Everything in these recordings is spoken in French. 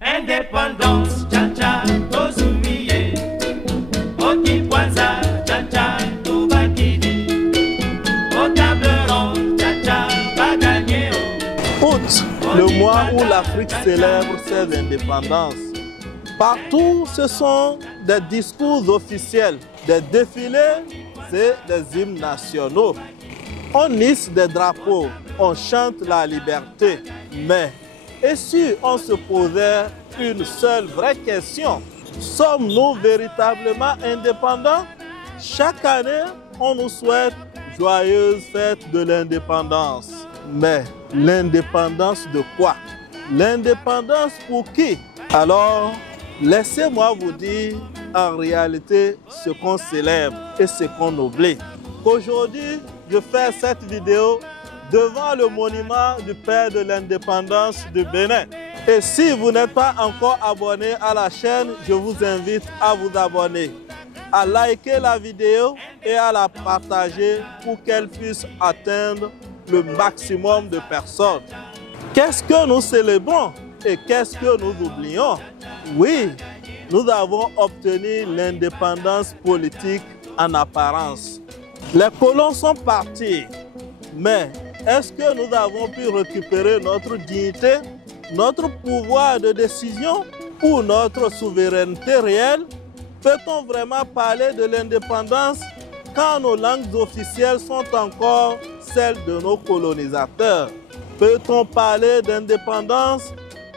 Indépendance, tcha-tcha, tozumiye. Oti kwanza, tcha-tcha, tubakidi. Au table ronde, tcha-tcha, va gagner. Août, le mois où l'Afrique célèbre ses indépendances. Partout, ce sont des discours officiels, des défilés et des hymnes nationaux. On hisse des drapeaux, on chante la liberté. Mais, et si on se posait une seule vraie question? Sommes-nous véritablement indépendants? Chaque année, on nous souhaite joyeuse fête de l'indépendance. Mais l'indépendance de quoi? L'indépendance pour qui? Alors, laissez-moi vous dire en réalité ce qu'on célèbre et ce qu'on oublie. Aujourd'hui, je fais cette vidéo devant le monument du père de l'indépendance du Bénin. Et si vous n'êtes pas encore abonné à la chaîne, je vous invite à vous abonner, à liker la vidéo et à la partager pour qu'elle puisse atteindre le maximum de personnes. Qu'est-ce que nous célébrons et qu'est-ce que nous oublions? Oui, nous avons obtenu l'indépendance politique en apparence. Les colons sont partis, mais est-ce que nous avons pu récupérer notre dignité, notre pouvoir de décision ou notre souveraineté réelle? Peut-on vraiment parler de l'indépendance quand nos langues officielles sont encore celles de nos colonisateurs? Peut-on parler d'indépendance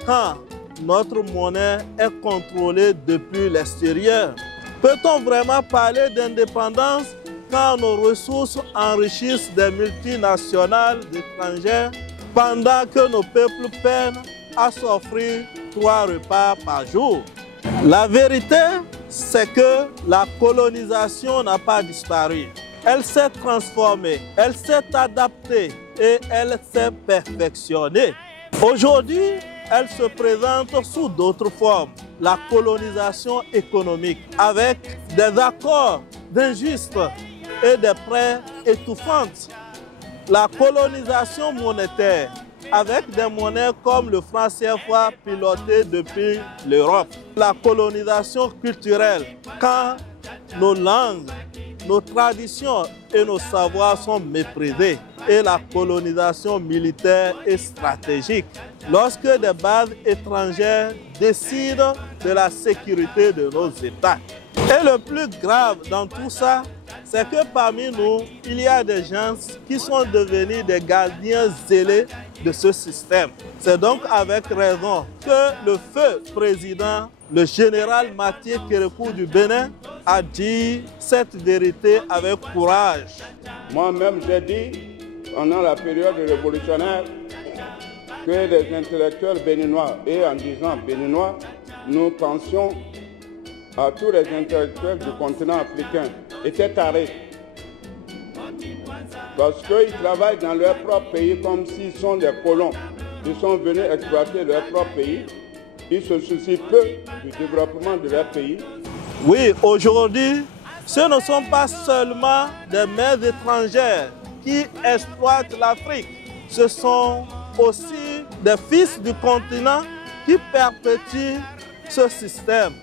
quand notre monnaie est contrôlée depuis l'extérieur? Peut-on vraiment parler d'indépendance quand nos ressources enrichissent des multinationales étrangères pendant que nos peuples peinent à s'offrir 3 repas par jour? La vérité, c'est que la colonisation n'a pas disparu. Elle s'est transformée, elle s'est adaptée et elle s'est perfectionnée. Aujourd'hui, elle se présente sous d'autres formes. La colonisation économique, avec des accords d'injustes et des prêts étouffants. La colonisation monétaire, avec des monnaies comme le franc CFA piloté depuis l'Europe. La colonisation culturelle, quand nos langues, nos traditions et nos savoirs sont méprisés. Et la colonisation militaire et stratégique, lorsque des bases étrangères décident de la sécurité de nos États. Et le plus grave dans tout ça, c'est que parmi nous, il y a des gens qui sont devenus des gardiens zélés de ce système. C'est donc avec raison que le feu président, le général Mathieu Kérékou du Bénin, a dit cette vérité avec courage. Moi-même, j'ai dit, pendant la période révolutionnaire, que les intellectuels béninois, et en disant béninois, nous pensions à tous les intellectuels du continent africain, étaient tarés. Parce qu'ils travaillent dans leur propre pays comme s'ils sont des colons. Ils sont venus exploiter leur propre pays. Ils se soucient peu du développement de leur pays. Oui, aujourd'hui, ce ne sont pas seulement des mères étrangères qui exploitent l'Afrique. Ce sont aussi des fils du continent qui perpétuent ce système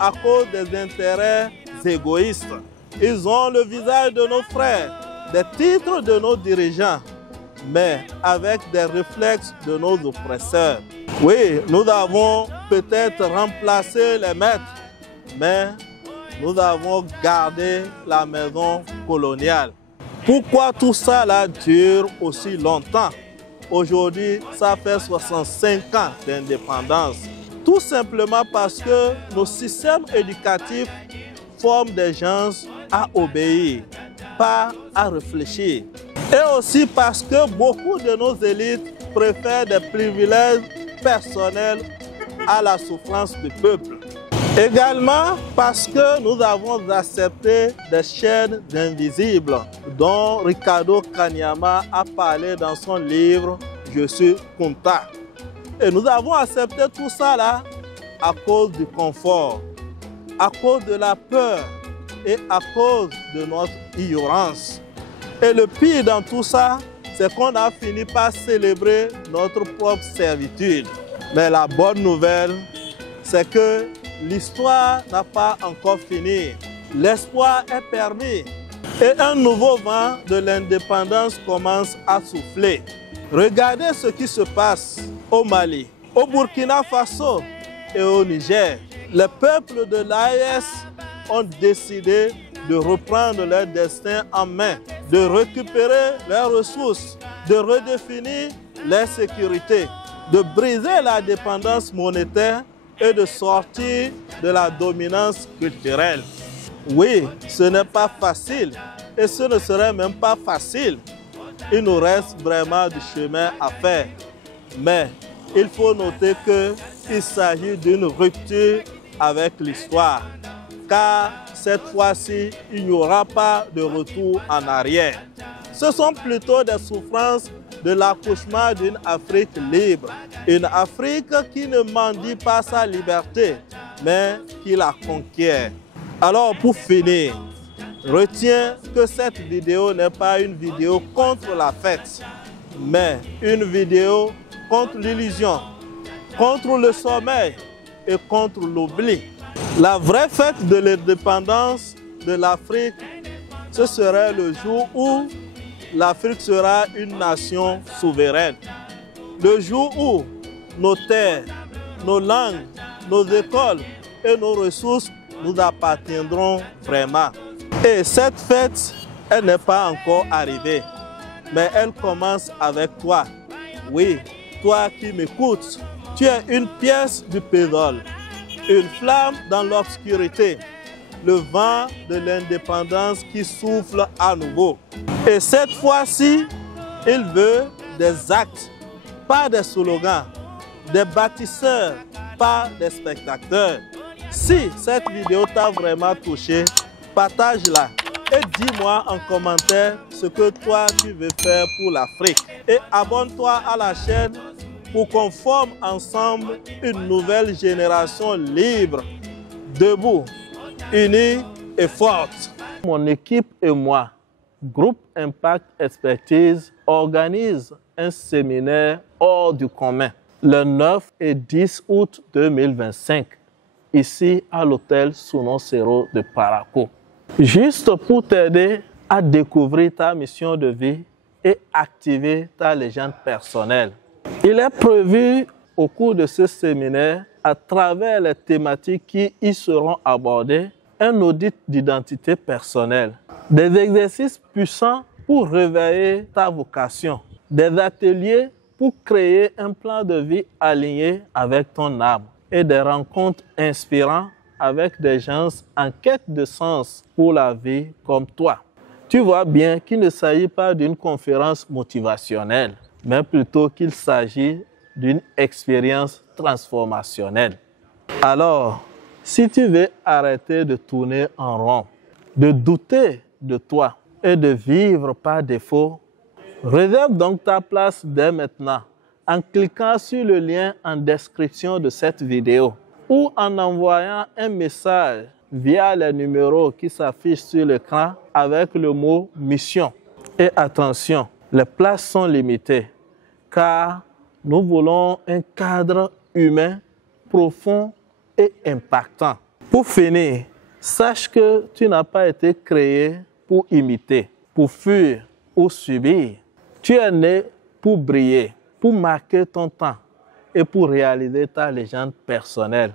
à cause des intérêts égoïstes. Ils ont le visage de nos frères, des titres de nos dirigeants, mais avec des réflexes de nos oppresseurs. Oui, nous avons peut-être remplacé les maîtres, mais nous avons gardé la maison coloniale. Pourquoi tout ça là dure aussi longtemps? Aujourd'hui, ça fait 65 ans d'indépendance. Tout simplement parce que nos systèmes éducatifs forment des gens à obéir, pas à réfléchir. Et aussi parce que beaucoup de nos élites préfèrent des privilèges personnels à la souffrance du peuple. Également parce que nous avons accepté des chaînes d'invisibles dont Ricardo Kanyama a parlé dans son livre « Je suis Kunta ». Et nous avons accepté tout ça là à cause du confort, à cause de la peur et à cause de notre ignorance. Et le pire dans tout ça, c'est qu'on a fini par célébrer notre propre servitude. Mais la bonne nouvelle, c'est que l'histoire n'a pas encore fini. L'espoir est permis et un nouveau vent de l'indépendance commence à souffler. Regardez ce qui se passe au Mali, au Burkina Faso et au Niger. Les peuples de l'AES ont décidé de reprendre leur destin en main, de récupérer leurs ressources, de redéfinir leur sécurité, de briser la dépendance monétaire et de sortir de la dominance culturelle. Oui, ce n'est pas facile et ce ne serait même pas facile. Il nous reste vraiment du chemin à faire. Mais il faut noter qu'il s'agit d'une rupture avec l'histoire. Car cette fois-ci, il n'y aura pas de retour en arrière. Ce sont plutôt des souffrances de l'accouchement d'une Afrique libre. Une Afrique qui ne mendie pas sa liberté, mais qui la conquiert. Alors pour finir, retiens que cette vidéo n'est pas une vidéo contre la fête, mais une vidéo contre l'illusion, contre le sommeil et contre l'oubli. La vraie fête de l'indépendance de l'Afrique, ce serait le jour où l'Afrique sera une nation souveraine. Le jour où nos terres, nos langues, nos écoles et nos ressources nous appartiendront vraiment. Et cette fête, elle n'est pas encore arrivée, mais elle commence avec toi. Oui, toi qui m'écoutes, tu es une pièce du puzzle, une flamme dans l'obscurité, le vent de l'indépendance qui souffle à nouveau. Et cette fois-ci, il veut des actes, pas des slogans, des bâtisseurs, pas des spectateurs. Si cette vidéo t'a vraiment touché, partage-la et dis-moi en commentaire ce que toi tu veux faire pour l'Afrique. Et abonne-toi à la chaîne pour qu'on forme ensemble une nouvelle génération libre, debout, unie et forte. Mon équipe et moi, Groupe Impact Expertise, organise un séminaire hors du commun le 9 et 10 août 2025, ici à l'hôtel Sounon Sero de Parakou. Juste pour t'aider à découvrir ta mission de vie et activer ta légende personnelle. Il est prévu au cours de ce séminaire, à travers les thématiques qui y seront abordées, un audit d'identité personnelle, des exercices puissants pour réveiller ta vocation, des ateliers pour créer un plan de vie aligné avec ton âme et des rencontres inspirantes avec des gens en quête de sens pour la vie comme toi. Tu vois bien qu'il ne s'agit pas d'une conférence motivationnelle, mais plutôt qu'il s'agit d'une expérience transformationnelle. Alors, si tu veux arrêter de tourner en rond, de douter de toi et de vivre par défaut, réserve donc ta place dès maintenant en cliquant sur le lien en description de cette vidéo ou en envoyant un message via les numéros qui s'affichent sur l'écran avec le mot « mission ». Et attention, les places sont limitées car nous voulons un cadre humain profond et impactant. Pour finir, sache que tu n'as pas été créé pour imiter, pour fuir ou subir. Tu es né pour briller, pour marquer ton temps et pour réaliser ta légende personnelle.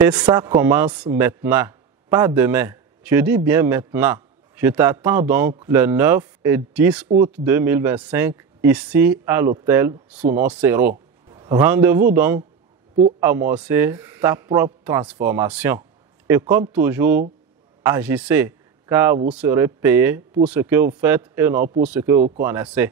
Et ça commence maintenant, pas demain. Je dis bien maintenant. Je t'attends donc le 9 et 10 août 2025 ici à l'hôtel Sounon Sero. Rendez-vous donc pour amorcer ta propre transformation. Et comme toujours, agissez, car vous serez payé pour ce que vous faites et non pour ce que vous connaissez.